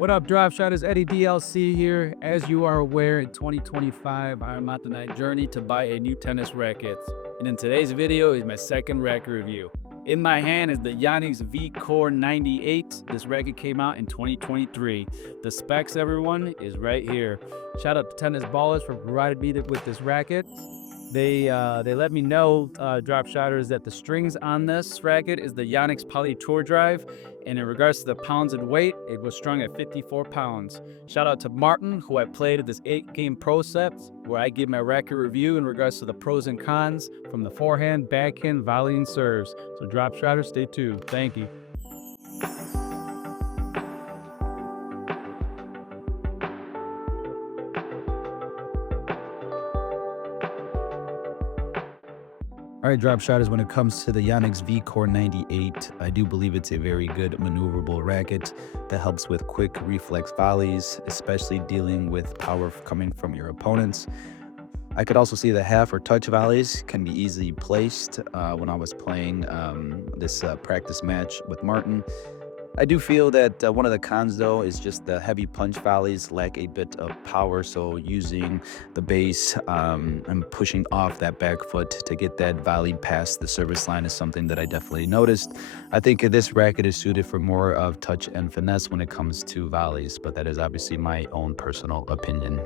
What up, Drop Shotters? Eddie DLC here. As you are aware, in 2025, I am on the night journey to buy a new tennis racket. And in today's video is my second racket review. In my hand is the Yonex VCORE 98. This racket came out in 2023. The specs, everyone, is right here. Shout out to Tennis Ballers for providing me with this racket. They let me know, Drop Shotters, that the strings on this racket is the Yonex Poly Tour Drive, and in regards to the pounds and weight, it was strung at 54 pounds. Shout out to Martin, who I played at this 8-game pro set, where I give my racket review in regards to the pros and cons from the forehand, backhand, volley, and serves. So Drop Shotters, stay tuned. Thank you. All right, Drop Shotters, when it comes to the Yonex VCORE 98, I do believe it's a very good maneuverable racket that helps with quick reflex volleys, especially dealing with power coming from your opponents. I could also see the half or touch volleys can be easily placed when I was playing this practice match with Martin. I do feel that one of the cons, though, is just the heavy punch volleys lack a bit of power. So using the base and pushing off that back foot to get that volley past the service line is something that I definitely noticed. I think this racket is suited for more of touch and finesse when it comes to volleys, but that is obviously my own personal opinion.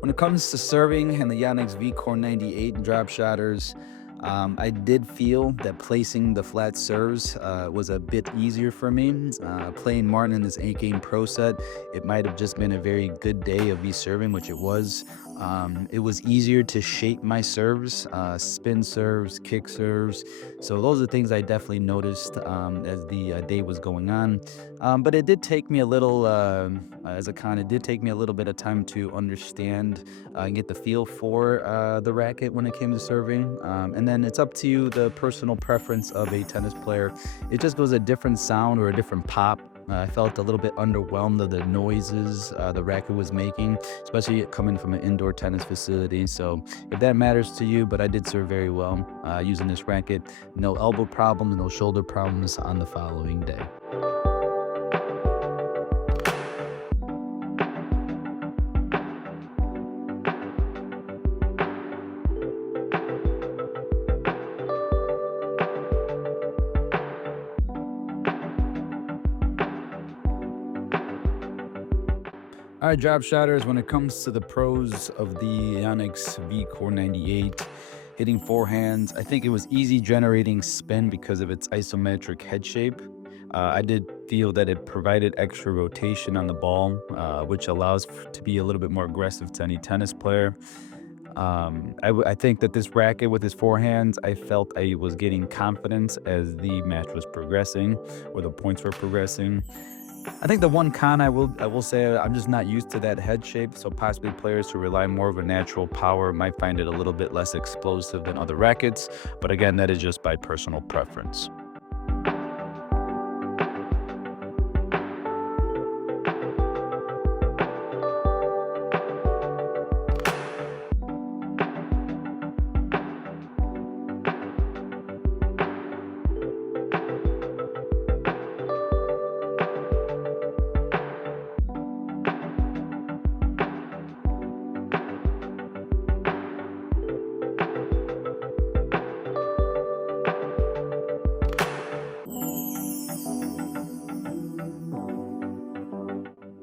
When it comes to serving and the Yonex VCORE 98 Drop Shotters, I did feel that placing the flat serves was a bit easier for me. Playing Martin in this 8-game pro set, it might have just been a very good day of me serving, which it was. It was easier to shape my serves, spin serves, kick serves. So those are things I definitely noticed as the day was going on. But it did take me a little, as a con, it did take me a little bit of time to understand and get the feel for the racket when it came to serving. And then it's up to you, the personal preference of a tennis player. It just was a different sound or a different pop. I felt a little bit underwhelmed of the noises the racket was making, especially coming from an indoor tennis facility. So if that matters to you, but I did serve very well using this racket. No elbow problems, no shoulder problems on the following day. All right, Drop Shotters, when it comes to the pros of the Yonex VCORE 98, hitting forehands, I think it was easy generating spin because of its isometric head shape. I did feel that it provided extra rotation on the ball, which allows to be a little bit more aggressive to any tennis player. I think that this racket with his forehands, I felt I was getting confidence as the match was progressing or the points were progressing. I think the one con I will say, I'm just not used to that head shape, so possibly players who rely more of a natural power might find it a little bit less explosive than other rackets, but again, that is just by personal preference.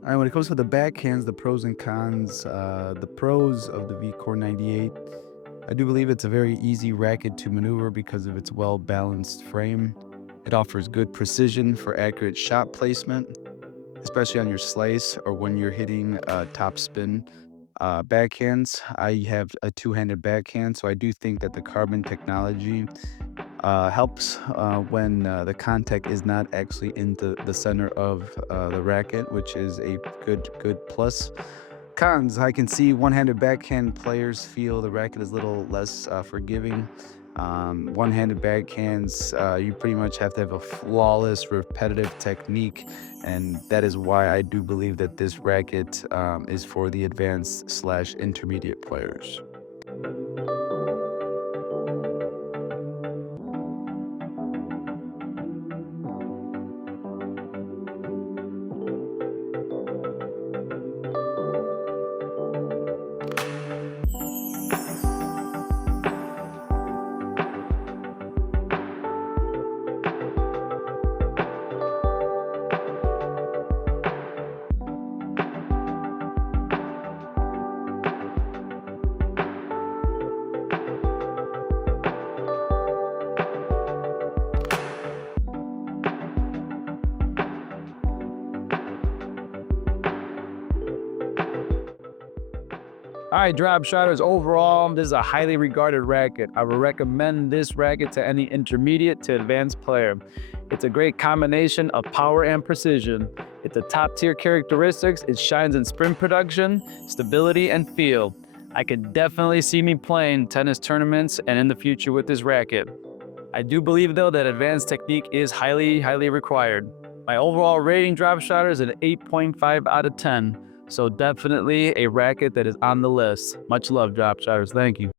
All right, when it comes to the backhands, the pros and cons, the pros of the VCORE 98, I do believe it's a very easy racket to maneuver because of its well-balanced frame. It offers good precision for accurate shot placement, especially on your slice or when you're hitting top spin. backhands. I have a two-handed backhand, so I do think that the carbon technology helps when the contact is not actually in the center of the racket, which is a good plus. Cons, I can see one-handed backhand players feel the racket is a little less forgiving. One-handed backhands, you pretty much have to have a flawless, repetitive technique, and that is why I do believe that this racket is for the advanced slash intermediate players. All right, drop shotters. Overall, this is a highly regarded racket. I would recommend this racket to any intermediate to advanced player. It's a great combination of power and precision. It's a top tier characteristics. It shines in sprint production, stability, and feel. I could definitely see me playing tennis tournaments and in the future with this racket. I do believe though that advanced technique is highly required. My overall rating drop shotter is an 8.5 out of 10. So definitely a racket that is on the list. Much love, drop shotters. Thank you.